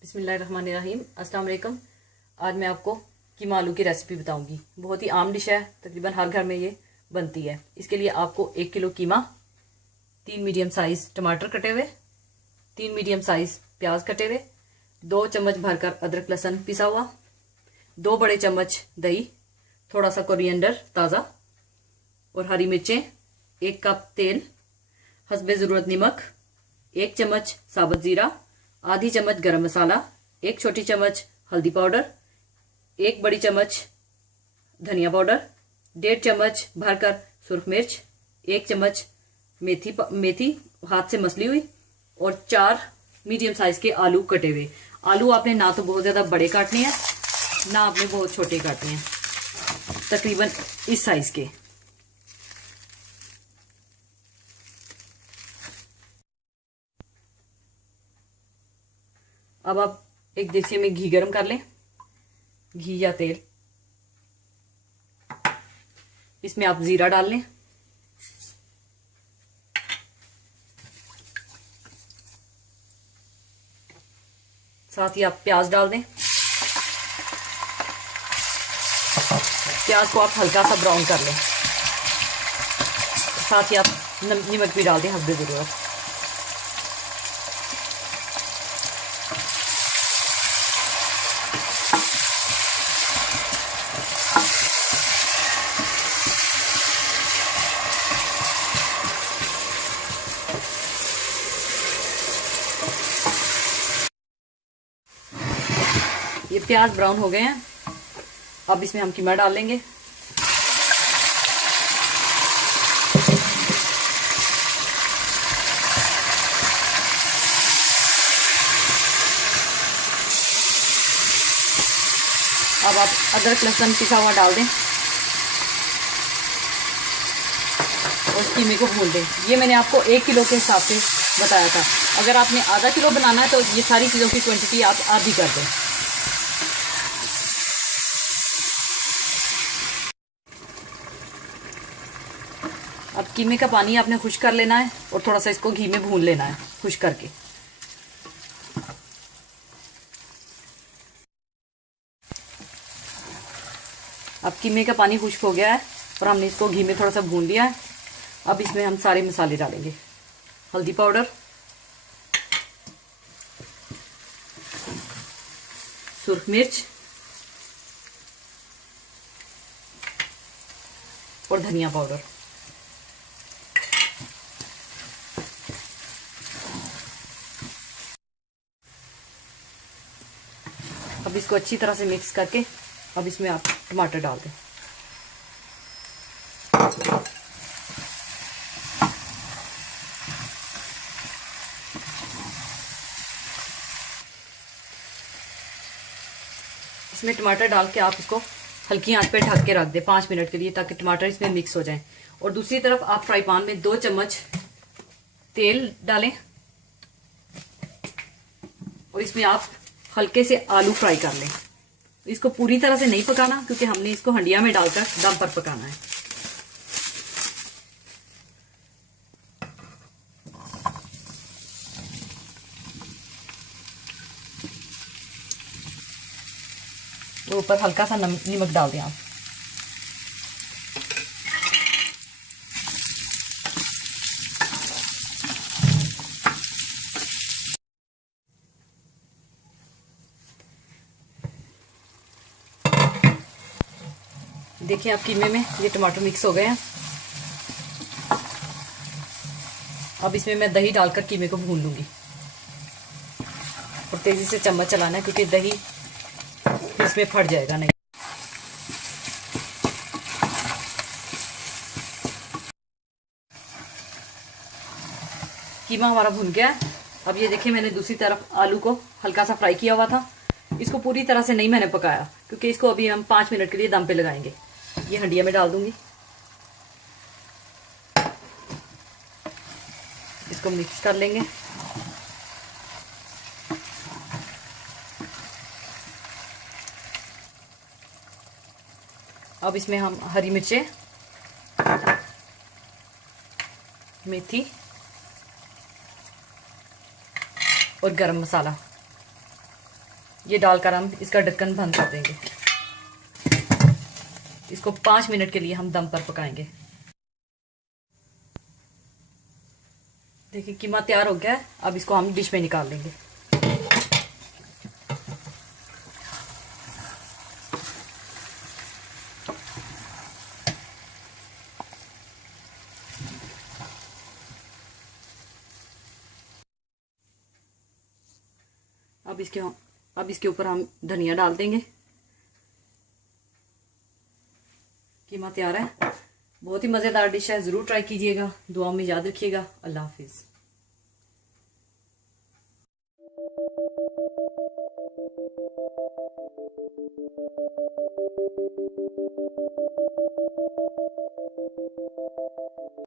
बिस्मिल्लाहिर्रहमानिर्रहीम। अस्सलाम वालेकुम। आज मैं आपको कीमा आलू की रेसिपी बताऊंगी। बहुत ही आम डिश है, तकरीबन हर घर में ये बनती है। इसके लिए आपको 1 किलो कीमा, 3 मीडियम साइज टमाटर कटे हुए, 3 मीडियम साइज प्याज कटे हुए, 2 चम्मच भरकर अदरक लहसुन पिसा हुआ, 2 बड़े चम्मच दही, थोड़ा सा कोरिएंडर ताज़ा और हरी मिर्चें, 1 कप तेल, हस्बे ज़रूरत नमक, 1 चम्मच साबुत ज़ीरा, आधी चम्मच गरम मसाला, 1 छोटी चम्मच हल्दी पाउडर, 1 बड़ी चम्मच धनिया पाउडर, 1.5 चम्मच भरकर सुरख मिर्च, 1 चम्मच मेथी हाथ से मसली हुई और 4 मीडियम साइज के आलू कटे हुए। आलू आपने ना तो बहुत ज्यादा बड़े काटने हैं, ना आपने बहुत छोटे काटने हैं, तकरीबन इस साइज के। अब आप एक देसी में घी गरम कर लें, घी या तेल। इसमें आप जीरा डाल लें, साथ ही आप प्याज डाल दें। प्याज को आप हल्का सा ब्राउन कर लें, साथ ही आप नमक भी डाल दें हस्बे ज़रूरत। ये प्याज ब्राउन हो गए हैं, अब इसमें हम कीमा डाल लेंगे। अब आप अदरक लहसुन पिसा हुआ डाल दें और कीमे को भून दें। ये मैंने आपको 1 किलो के हिसाब से बताया था। अगर आपने आधा किलो बनाना है तो ये सारी चीज़ों की क्वांटिटी आप आधी कर दें। अब कीमे का पानी आपने खुश कर लेना है और थोड़ा सा इसको घी में भून लेना है खुश करके। अब कीमे का पानी खुश्क हो गया है और हमने इसको घी में थोड़ा सा भून लिया है। अब इसमें हम सारे मसाले डालेंगे। हल्दी पाउडर, सुरख मिर्च और धनिया पाउडर। अब इसको अच्छी तरह से मिक्स करके अब इसमें आप टमाटर डाल दें। इसमें टमाटर डाल के आप इसको हल्की आंच पे ढक के रख दें 5 मिनट के लिए, ताकि टमाटर इसमें मिक्स हो जाएं। और दूसरी तरफ आप फ्राई पैन में 2 चम्मच तेल डालें और इसमें आप हल्के से आलू फ्राई कर लें। इसको पूरी तरह से नहीं पकाना, क्योंकि हमने इसको हंडिया में डालकर दम पर पकाना है। तो ऊपर हल्का सा नमक डाल दें आप। देखिए आप कीमे में ये टमाटर मिक्स हो गए हैं। अब इसमें मैं दही डालकर कीमे को भून लूंगी और तेजी से चम्मच चलाना है, क्योंकि दही इसमें फट जाएगा नहीं। कीमा हमारा भुन गया है। अब ये देखिए, मैंने दूसरी तरफ आलू को हल्का सा फ्राई किया हुआ था। इसको पूरी तरह से नहीं मैंने पकाया, क्योंकि इसको अभी हम 5 मिनट के लिए दम पे लगाएंगे। ये हंडिया में डाल दूंगी, इसको मिक्स कर लेंगे। अब इसमें हम हरी मिर्चें, मेथी और गरम मसाला ये डालकर हम इसका ढक्कन बंद कर देंगे। इसको 5 मिनट के लिए हम दम पर पकाएंगे। देखिए कीमा तैयार हो गया है। अब इसको हम डिश में निकाल लेंगे। अब इसके ऊपर हम धनिया डाल देंगे। कीमा तैयार है। बहुत ही मज़ेदार डिश है, ज़रूर ट्राई कीजिएगा। दुआ में याद रखिएगा। अल्लाह हाफिज़।